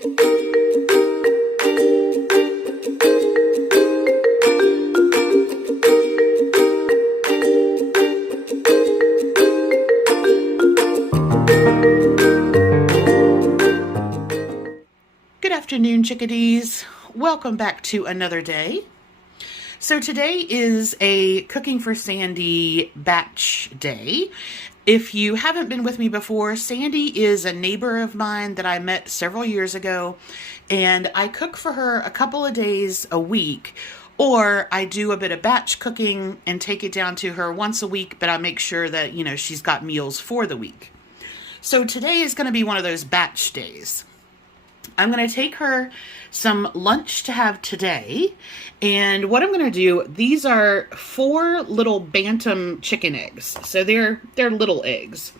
Good afternoon, chickadees. Welcome back to another day. So today is a Cooking for Sandy batch day. If you haven't been with me before, Sandy is a neighbor of mine that I met several years ago, and I cook for her a couple of days a week, or I do a bit of batch cooking and take it down to her once a week, but I make sure that, she's got meals for the week. So today is going to be one of those batch days. I'm going to take her some lunch to have today, and what I'm going to do, these are 4 little bantam chicken eggs, so they're little eggs.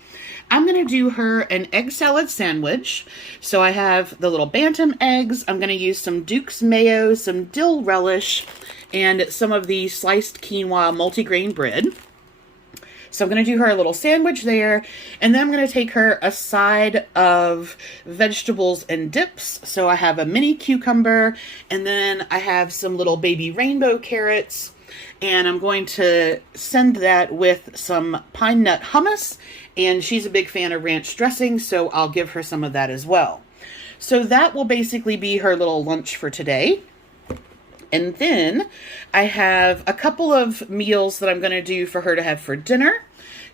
I'm going to do her an egg salad sandwich. So I have the little bantam eggs. I'm going to use some Duke's mayo, some dill relish, and some of the sliced quinoa multigrain bread. So I'm going to do her a little sandwich there, and then I'm going to take her a side of vegetables and dips. So I have a mini cucumber, and then I have some little baby rainbow carrots, and I'm going to send that with some pine nut hummus, and she's a big fan of ranch dressing, so I'll give her some of that as well. So that will basically be her little lunch for today. And then I have a couple of meals that I'm going to do for her to have for dinner.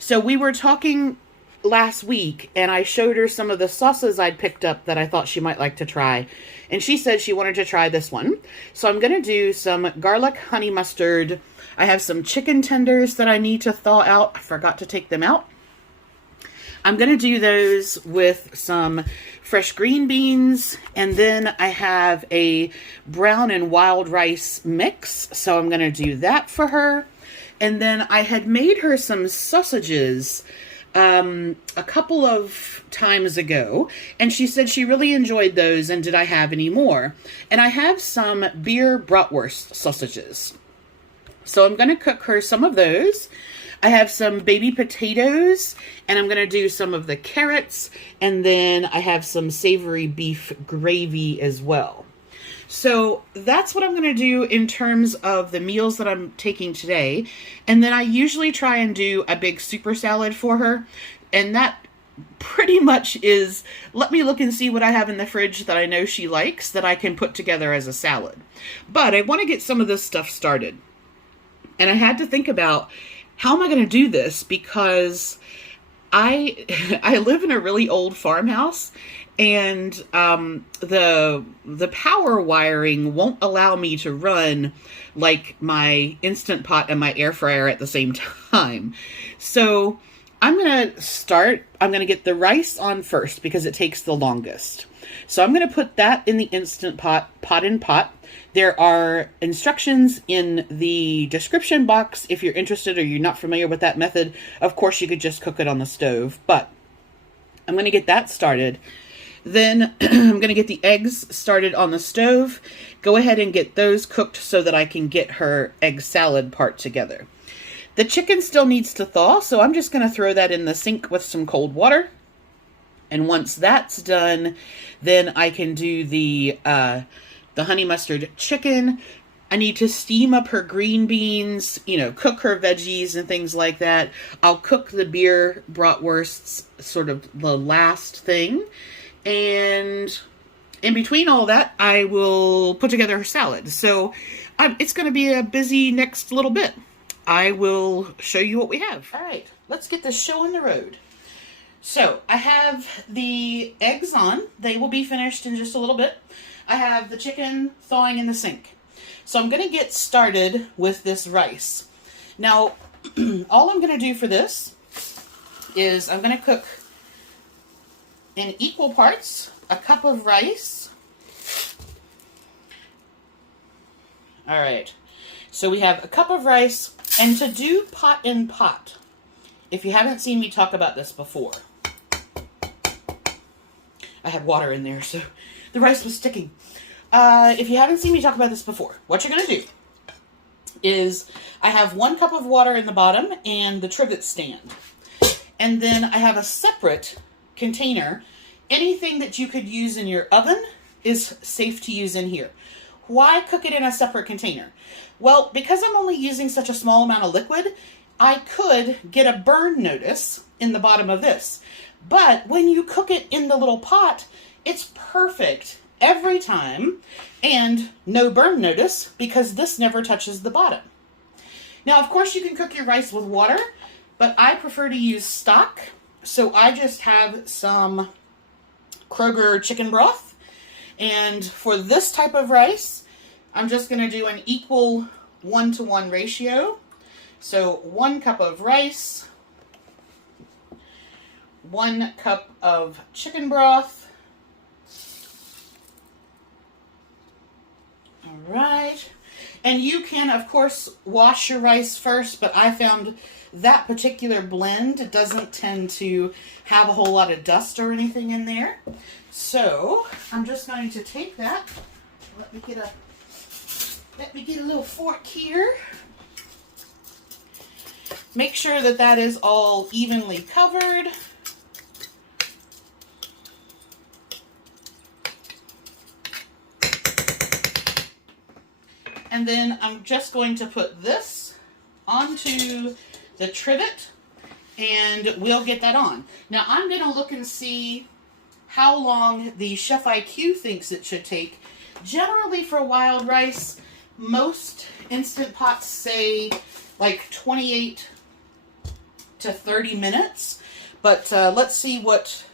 So we were talking last week, and I showed her some of the sauces I'd picked up that I thought she might like to try. And she said she wanted to try this one. So I'm going to do some garlic honey mustard. I have some chicken tenders that I need to thaw out. I forgot to take them out. I'm going to do those with some fresh green beans, and then I have a brown and wild rice mix, so I'm going to do that for her. And then I had made her some sausages a couple of times ago, and she said she really enjoyed those, and did I have any more? And I have some beer Bratwurst sausages. So I'm going to cook her some of those. I have some baby potatoes, and I'm going to do some of the carrots, and then I have some savory beef gravy as well. So that's what I'm going to do in terms of the meals that I'm taking today. And then I usually try and do a big super salad for her, and that pretty much is, let me look and see what I have in the fridge that I know she likes that I can put together as a salad. But I want to get some of this stuff started. And I had to think about, how am I going to do this? Because I live in a really old farmhouse, and the power wiring won't allow me to run like my Instant Pot and my air fryer at the same time. So I'm going to get the rice on first because it takes the longest. So I'm going to put that in the Instant Pot. There are instructions in the description box if you're interested or you're not familiar with that method. Of course, you could just cook it on the stove, but I'm going to get that started. Then I'm going to get the eggs started on the stove. Go ahead and get those cooked so that I can get her egg salad part together. The chicken still needs to thaw, so I'm just going to throw that in the sink with some cold water. And once that's done, then I can do the honey mustard chicken. I need to steam up her green beans, cook her veggies and things like that. I'll cook the beer bratwursts sort of the last thing. And in between all that, I will put together her salad. So it's going to be a busy next little bit. I will show you what we have. All right, let's get this show on the road. So I have the eggs on. They will be finished in just a little bit. I have the chicken thawing in the sink. So I'm going to get started with this rice. Now, all I'm going to do for this is I'm going to cook in equal parts a cup of rice. All right. So we have a cup of rice, and to do pot in pot, if you haven't seen me talk about this before, I had water in there, so the rice was sticking. If you haven't seen me talk about this before, what you're going to do is I have 1 cup of water in the bottom and the trivet stand. And then I have a separate container, anything that you could use in your oven, is safe to use in here. Why cook it in a separate container? Well, because I'm only using such a small amount of liquid, I could get a burn notice in the bottom of this. But when you cook it in the little pot, it's perfect every time, and no burn notice because this never touches the bottom. Now, of course, you can cook your rice with water, but I prefer to use stock. So I just have some Kroger chicken broth. And for this type of rice, I'm just going to do an equal 1-to-1 ratio. So 1 cup of rice, 1 cup of chicken broth. All right. And you can, of course, wash your rice first, but I found that particular blend doesn't tend to have a whole lot of dust or anything in there. So I'm just going to take that. Let me get a little fork here. Make sure that that is all evenly covered. And then I'm just going to put this onto the trivet and we'll get that on. Now I'm going to look and see how long the Chef IQ thinks it should take. Generally for wild rice, most Instant Pots say like 28 to 30 minutes. But let's see what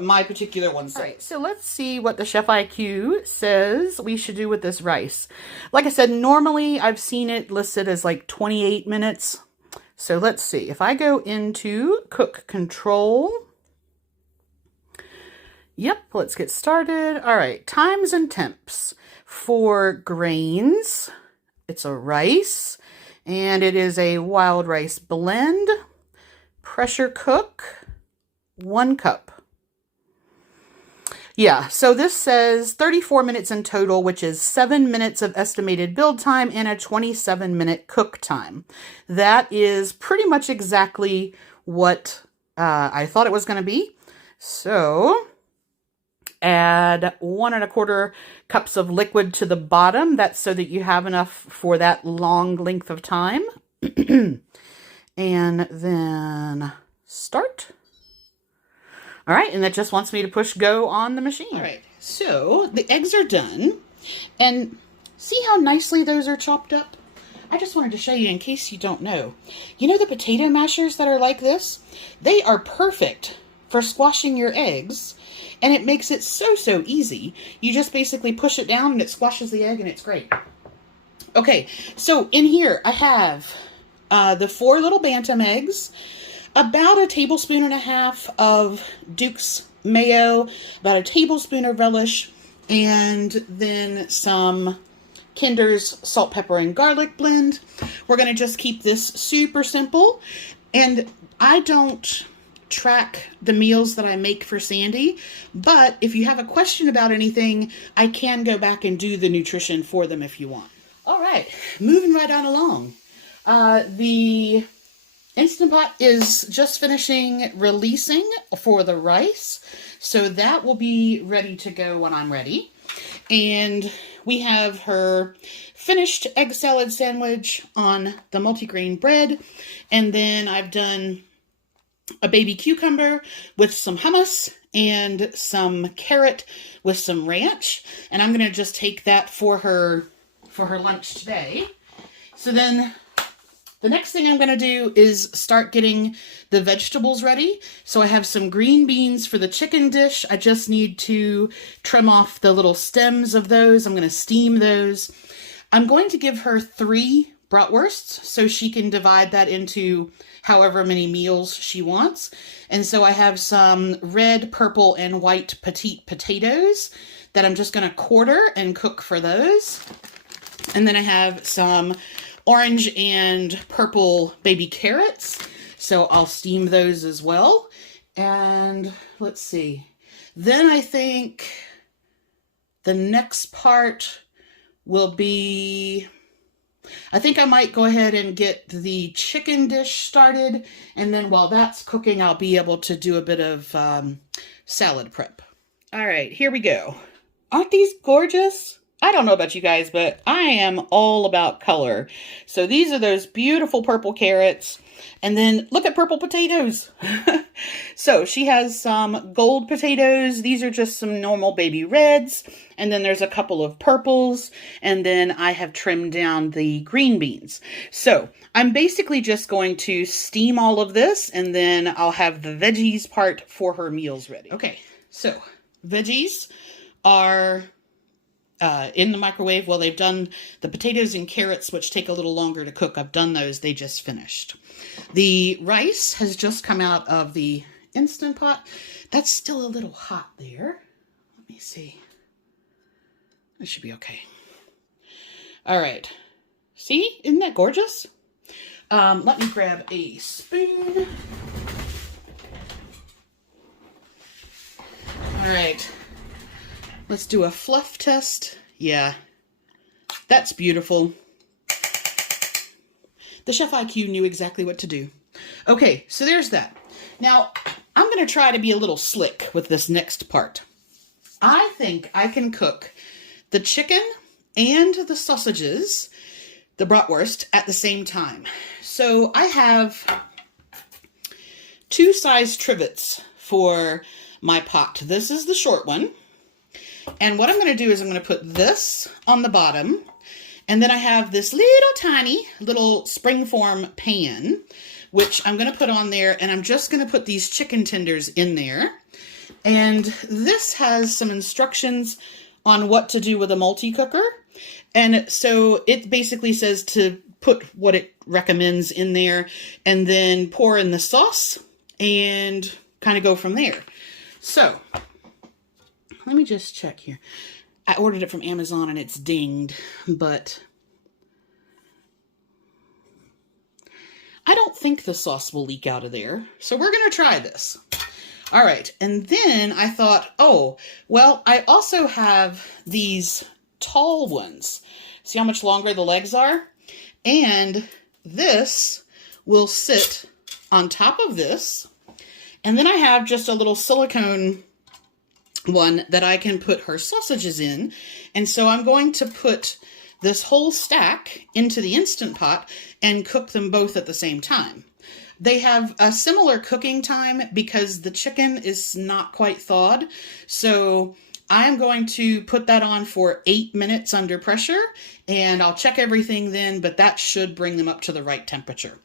my particular one says. All right, so let's see what the Chef IQ says we should do with this rice. Like I said, normally I've seen it listed as like 28 minutes. So let's see. If I go into Cook Control. Yep, let's get started. All right, times and temps. For grains, it's a rice, and it is a wild rice blend. Pressure cook, 1 cup. Yeah, so this says 34 minutes in total, which is 7 minutes of estimated build time and a 27-minute cook time. That is pretty much exactly what I thought it was going to be. So add 1 1/4 cups of liquid to the bottom. That's so that you have enough for that long length of time. And then start. All right, and that just wants me to push go on the machine. All right, so the eggs are done. And see how nicely those are chopped up? I just wanted to show you in case you don't know. You know the potato mashers that are like this? They are perfect for squashing your eggs, and it makes it so easy. You just basically push it down and it squashes the egg and it's great. Okay, so in here I have the 4 little bantam eggs, about 1.5 tablespoons of Duke's mayo, about 1 tablespoon of relish, and then some Kinder's salt, pepper, and garlic blend. We're going to just keep this super simple. And I don't track the meals that I make for Sandy, but if you have a question about anything, I can go back and do the nutrition for them if you want. All right, moving right on along. The Instant Pot is just finishing releasing for the rice, so that will be ready to go when I'm ready. And we have her finished egg salad sandwich on the multigrain bread, and then I've done a baby cucumber with some hummus and some carrot with some ranch, and I'm going to just take that for her lunch today. So then the next thing I'm going to do is start getting the vegetables ready. So I have some green beans for the chicken dish. I just need to trim off the little stems of those. I'm going to steam those. I'm going to give her 3 bratwursts so she can divide that into however many meals she wants. And so I have some red, purple, and white petite potatoes that I'm just going to quarter and cook for those. And then I have some orange and purple baby carrots, so I'll steam those as well. And let's see. Then I think the next part will be, I think I might go ahead and get the chicken dish started, and then while that's cooking, I'll be able to do a bit of salad prep. All right, here we go. Aren't these gorgeous? I don't know about you guys, but I am all about color. So these are those beautiful purple carrots. And then look at purple potatoes. So she has some gold potatoes. These are just some normal baby reds. And then there's a couple of purples. And then I have trimmed down the green beans. So I'm basically just going to steam all of this. And then I'll have the veggies part for her meals ready. Okay, so veggies are in the microwave. Well, they've done the potatoes and carrots, which take a little longer to cook. I've done those. They just finished. The rice has just come out of the Instant Pot. That's still a little hot there. Let me see. That should be okay. All right. See? Isn't that gorgeous? Let me grab a spoon. All right. Let's do a fluff test. Yeah, that's beautiful. The Chef IQ knew exactly what to do. Okay, so there's that. Now, I'm going to try to be a little slick with this next part. I think I can cook the chicken and the sausages, the Bratwurst, at the same time. So I have 2 size trivets for my pot. This is the short one. And what I'm going to do is I'm going to put this on the bottom. And then I have this little tiny little springform pan, which I'm going to put on there. And I'm just going to put these chicken tenders in there. And this has some instructions on what to do with a multi-cooker. And so it basically says to put what it recommends in there and then pour in the sauce and kind of go from there. So let me just check here. I ordered it from Amazon and it's dinged, but I don't think the sauce will leak out of there. So we're going to try this. All right. And then I thought, oh, well, I also have these tall ones. See how much longer the legs are? And this will sit on top of this. And then I have just a little silicone one that I can put her sausages in. And so I'm going to put this whole stack into the Instant Pot and cook them both at the same time. They have a similar cooking time because the chicken is not quite thawed. So I'm going to put that on for 8 minutes under pressure, and I'll check everything then, but that should bring them up to the right temperature.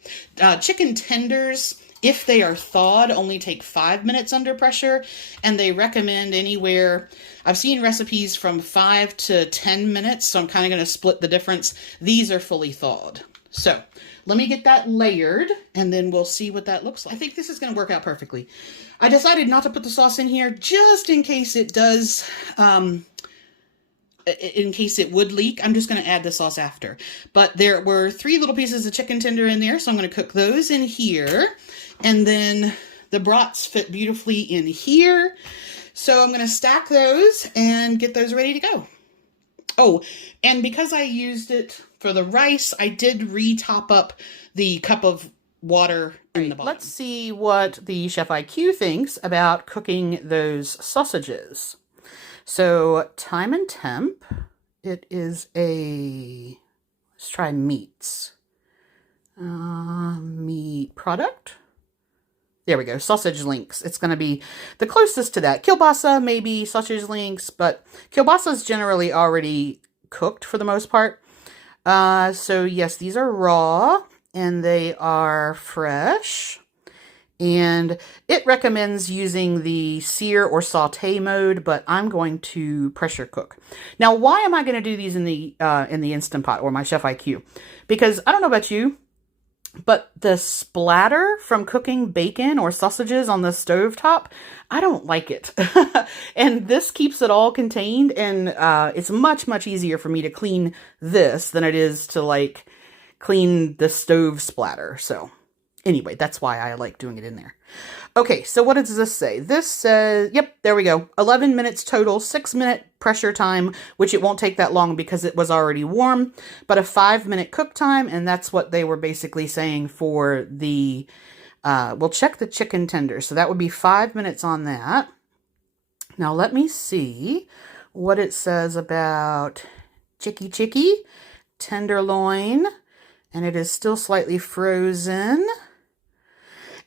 Chicken tenders, if they are thawed, only take 5 minutes under pressure, and they recommend anywhere, I've seen recipes from 5 to 10 minutes, so I'm kind of going to split the difference. These are fully thawed. So let me get that layered, and then we'll see what that looks like. I think this is going to work out perfectly. I decided not to put the sauce in here just in case it does, in case it would leak. I'm just going to add the sauce after. But there were 3 little pieces of chicken tender in there, so I'm going to cook those in here. And then the brats fit beautifully in here. So I'm going to stack those and get those ready to go. Oh, and because I used it for the rice, I did re-top up the cup of water in the bottom. Let's see what the Chef IQ thinks about cooking those sausages. So, time and temp, it is a, let's try meats. Meat product. There we go, sausage links. It's going to be the closest to that. Kielbasa, maybe sausage links, but kielbasa is generally already cooked for the most part. So yes, these are raw and they are fresh. And it recommends using the sear or saute mode, but I'm going to pressure cook. Now, why am I going to do these in the Instant Pot or my Chef IQ? Because I don't know about you, but the splatter from cooking bacon or sausages on the stovetop, I don't like it. And this keeps it all contained, and it's much, much easier for me to clean this than it is to, like, clean the stove splatter. So anyway, that's why I like doing it in there. Okay, so what does this say? This says, yep, there we go. 11 minutes total, 6-minute pressure time, which it won't take that long because it was already warm, but a 5-minute cook time, and that's what they were basically saying for the, we'll check the chicken tender. So that would be 5 minutes on that. Now let me see what it says about chicky tenderloin, and it is still slightly frozen.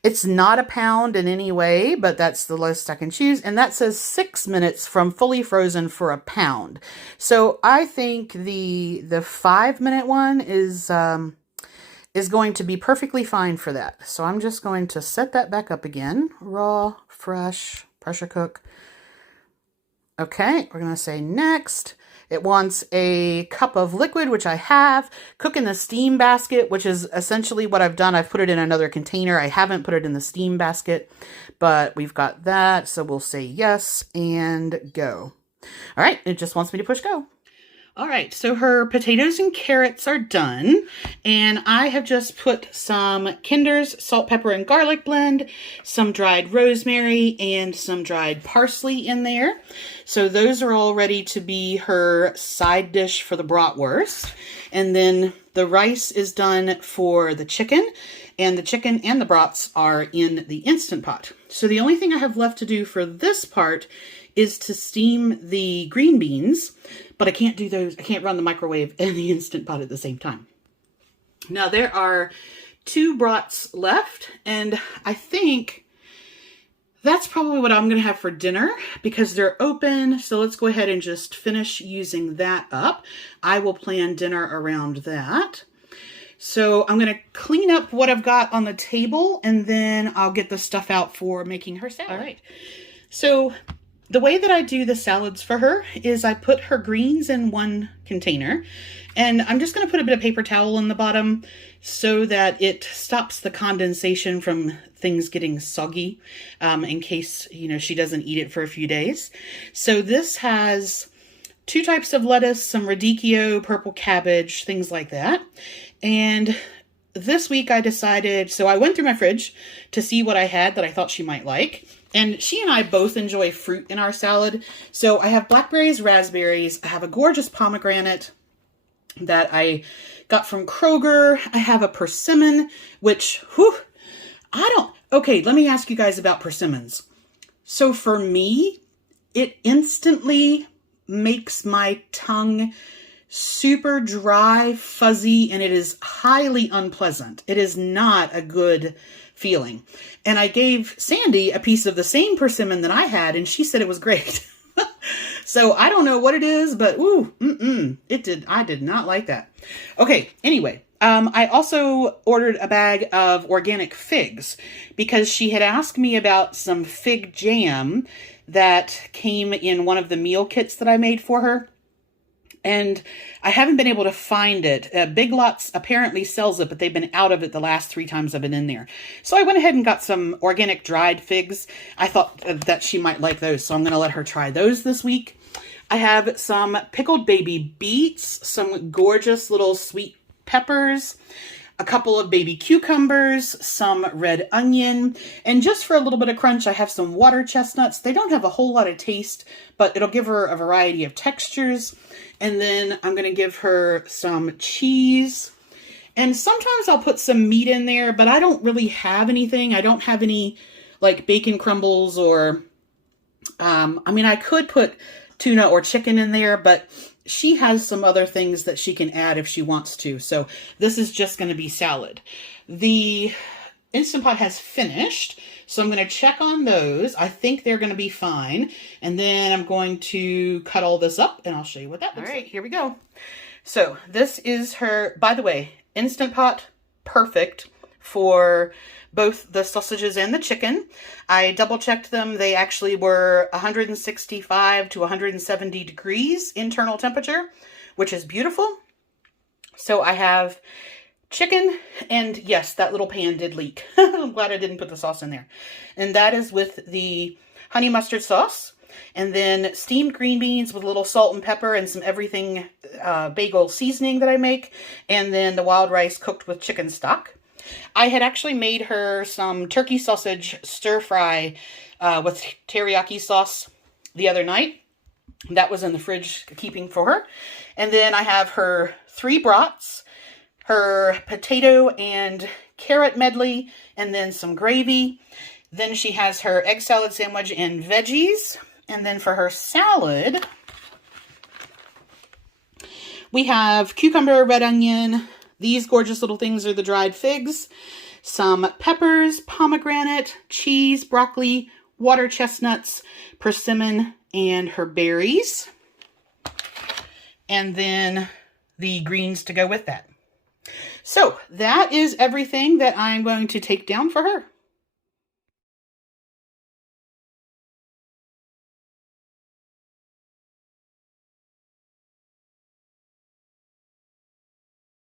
It's not a pound in any way, but that's the list I can choose. And that says 6 minutes from fully frozen for a pound. So I think the 5-minute one is going to be perfectly fine for that. So I'm just going to set that back up again. Raw, fresh, pressure cook. Okay, we're going to say next. It wants a cup of liquid, which I have. Cook in the steam basket, which is essentially what I've done. I've put it in another container. I haven't put it in the steam basket, but we've got that. So we'll say yes and go. All right, it just wants me to push go. All right, so her potatoes and carrots are done, and I have just put some Kinder's salt, pepper, and garlic blend, some dried rosemary, and some dried parsley in there. So those are all ready to be her side dish for the bratwurst. And then the rice is done for the chicken, and the chicken and the brats are in the Instant Pot. So the only thing I have left to do for this part is to steam the green beans, but I can't do those. I can't run the microwave and the Instant Pot at the same time. Now there are 2 brats left, and I think that's probably what I'm going to have for dinner because they're open. So let's go ahead and just finish using that up. I will plan dinner around that. So I'm going to clean up what I've got on the table, and then I'll get the stuff out for making her salad. All right. So the way that I do the salads for her is I put her greens in one container, and I'm just going to put a bit of paper towel on the bottom so that it stops the condensation from things getting soggy in case, she doesn't eat it for a few days. So this has 2 types of lettuce, some radicchio, purple cabbage, things like that. And this week I decided, so I went through my fridge to see what I had that I thought she might like. And she and I both enjoy fruit in our salad. So I have blackberries, raspberries. I have a gorgeous pomegranate that I got from Kroger. I have a persimmon, which, okay, let me ask you guys about persimmons. So for me, it instantly makes my tongue super dry, fuzzy, and it is highly unpleasant. It is not a good feeling. And I gave Sandy a piece of the same persimmon that I had, and she said it was great. So I don't know what it is, but I did not like that. Okay, anyway, I also ordered a bag of organic figs because she had asked me about some fig jam that came in one of the meal kits that I made for her. And I haven't been able to find it. Big Lots apparently sells it, but they've been out of it the last 3 times I've been in there. So I went ahead and got some organic dried figs. I thought that she might like those, so I'm going to let her try those this week. I have some pickled baby beets, some gorgeous little sweet peppers, a couple of baby cucumbers, some red onion, and just for a little bit of crunch, I have some water chestnuts. They don't have a whole lot of taste, but it'll give her a variety of textures. And then I'm going to give her some cheese. And sometimes I'll put some meat in there, but I don't really have anything. I don't have any like bacon crumbles or, I could put tuna or chicken in there, but she has some other things that she can add if she wants to. So this is just going to be salad. The Instant Pot has finished, so I'm going to check on those. I think they're going to be fine. And then I'm going to cut all this up, and I'll show you what that looks like. All right, here we go. So this is her, by the way, Instant Pot, perfect for both the sausages and the chicken. I double checked them. They actually were 165 to 170 degrees internal temperature, which is beautiful. So I have chicken, and yes, that little pan did leak. I'm glad I didn't put the sauce in there. And that is with the honey mustard sauce, and then steamed green beans with a little salt and pepper and some everything bagel seasoning that I make, and then the wild rice cooked with chicken stock. I had actually made her some turkey sausage stir fry with teriyaki sauce the other night. That was in the fridge keeping for her. And then I have her 3 brats, her potato and carrot medley, and then some gravy. Then she has her egg salad sandwich and veggies. And then for her salad, We have cucumber, red onion. These gorgeous little things are the dried figs. Some peppers, pomegranate, cheese, broccoli, water chestnuts, persimmon, and her berries. And then the greens to go with that. So that is everything that I'm going to take down for her.